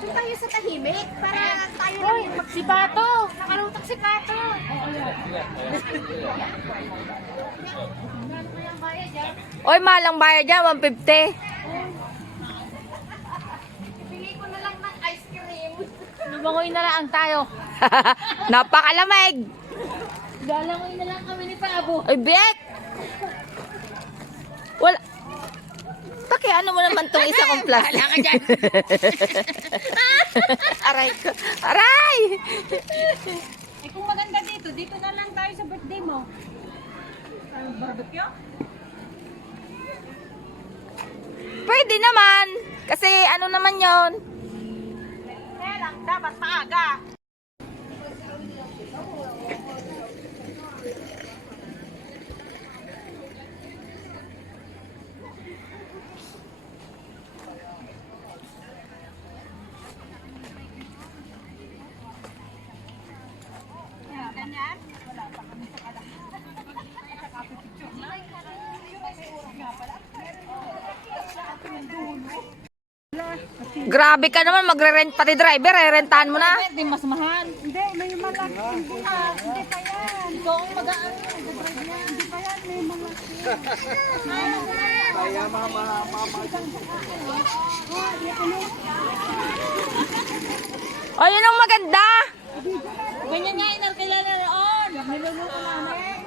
Doon tayo sa tahimik para tayo Hoy, lang si Pato! Nakalutak si Pato! Oy, malang bayad dyan, 150. Pili ko na lang ng ice cream. Lumangoy na lang tayo. Napakalamig. Galangoy na lang kami ni Pabo. Ay, Bek! Wala. Ano mo naman tong isa kong plastic? Wala ka dyan. Aray ko. Aray! Eh kung maganda dito, dito na lang tayo sa birthday mo. Barbecue? Pwede naman. Kasi ano naman yon? Kaya lang, dapat maaga. Ganyan? Wala pa kami sa kalang. Grabe ka naman, magre-rent pati driver, rentahan mo na. Hindi mas mahal. Hindi, may malaki. Hindi pa yan. Ikaw ang mag-aano. Hindi pa yan, may malaki. O, yun ang maganda. Ganyan nga inarkilala noon. Niluluto namin.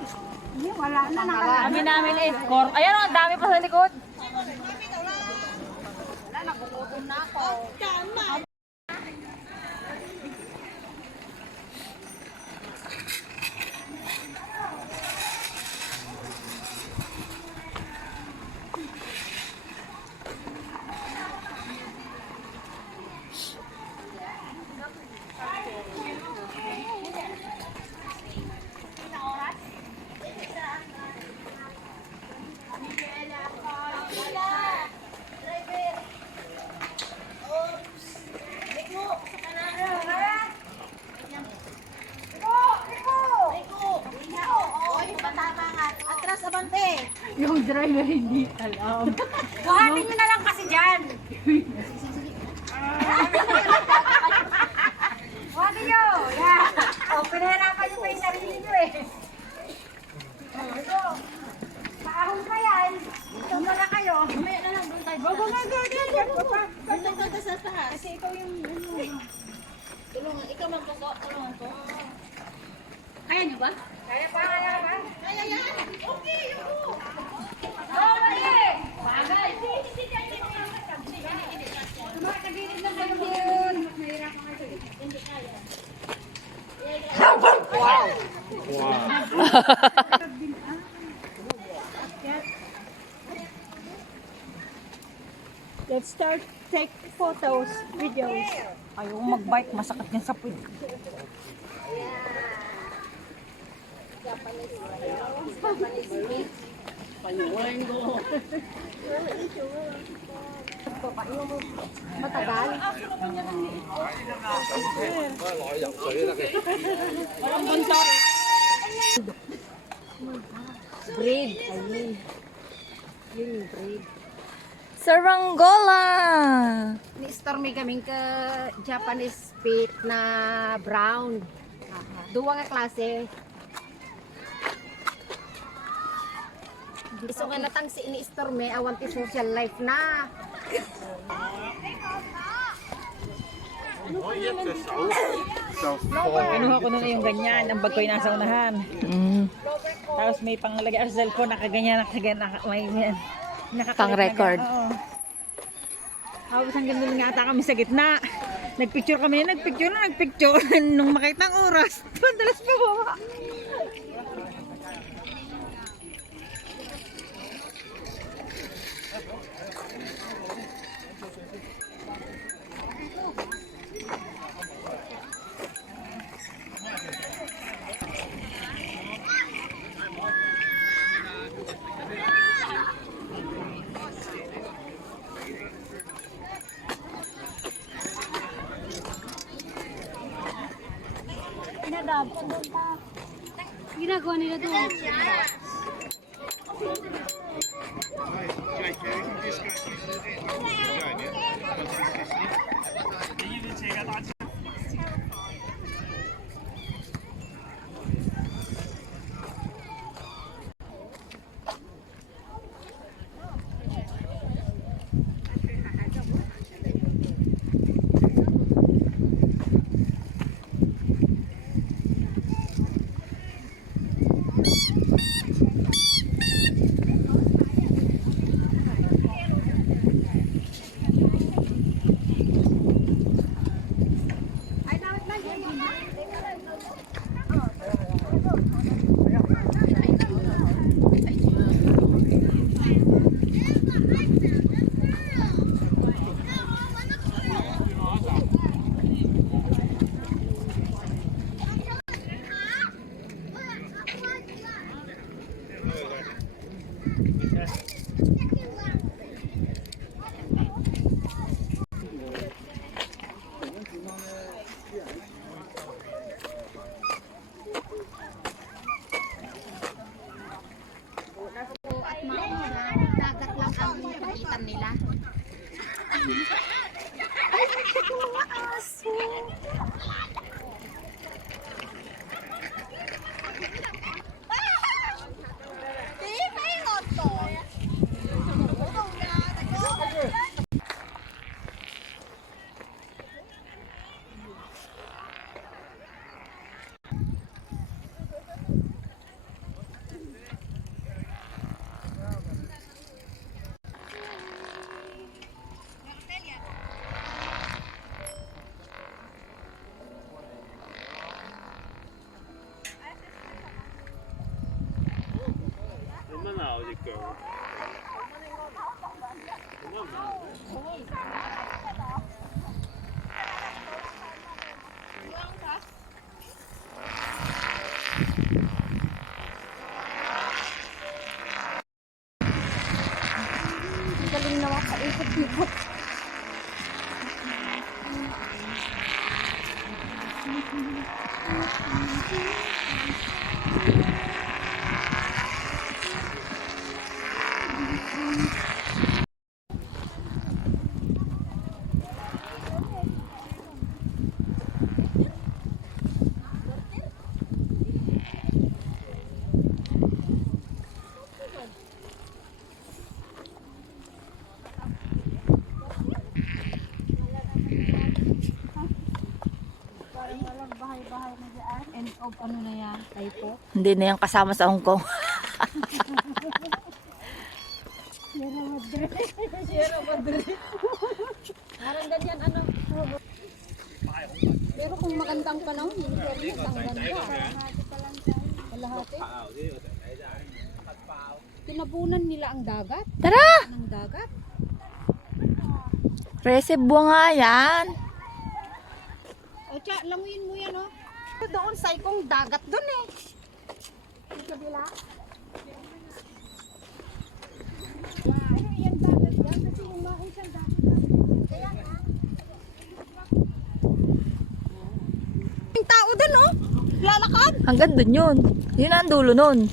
Hindi, wala na. Kami namin escort. Ayan o, ang dami pa sa likod. Wala, nagugutom na ako. Atras, abante. Yung driver hindi alam. Buhatin nyo na lang kasi dyan. Buhatin nyo. Yeah. O, pinahirapan nyo pa yung sarili nyo eh. O, ito. Maahon pa yan. Ito na kayo. Mamaya na lang, doon tayo. Go. Doon tayo sa taas. Kasi ikaw yung Tulungan, ikaw magkuso. Tulungan ko. Kaya nyo ba? Kaya pa. Kaya yan. Okay, yun. Go, Mali. Bagay. Tumakagilid lang kayo yun. Mahirapan kayo. Hindi kaya. Let's start take photos, videos. Ayaw mag-bike, masakit yan sa puwit. Matagal. Walang buntot. Bread. Ayun. Yun, bread. Saranggola. Ni-stormy kaming ka Japanese pit na brown. Duwa nga klase. Iso nga natang si ini-stormy, awan ti social life na. Kinuha ko na yung ganyan. Ang bag ko'y nasa unahan. Tapos may panglagay sa cellphone, nakaganyan, may Pang-record. Oo. Tapos hanggang doon nga ata kami sa gitna. Nagpicture kami, nagpicture. Nung makita ang oras, madalas pa baba. Ginagawa nila doon. 얼마나 어딜게요? Galing na makaikot-ikot. End of ano na yan? Typo? Hindi na yan kasama sa Hong Kong. Sierra Madre. Parang ganyan ano. Pero kung magandang panahon, yung fairness, ang ganda. Kalahati. Tinabunan nila ang dagat. Tara! Ng dagat. Resebo nga yan. O tsa, languyin mo yan, oh. Doon sa ikong dagat doon eh. Sa kabila. Yan dagat yan. Kasi umaon siyang dagat. Kaya nga. Yung tao dun, oh. Lalakad. Hanggang dun yun. Yun ang dulo nun.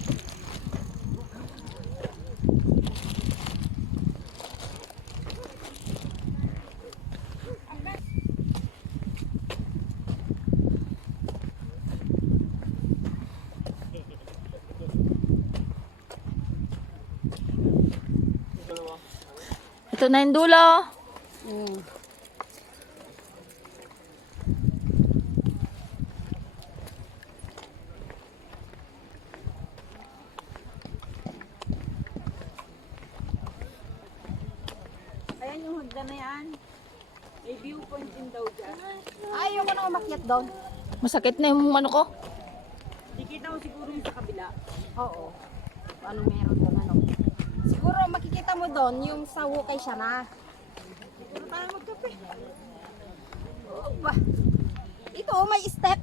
Ito na yung dulo. Ayan yung hagdan na yan. May viewpoint din daw dyan. Ayaw ko na umakyat doon. Masakit na yung ano ko. Di kita mo siguro yung sa kabila. Oo. Ano meron doon ano. Siguro makikita mo doon yung sa Wukay siya na. Siguro tayo magkape. Ito, may step.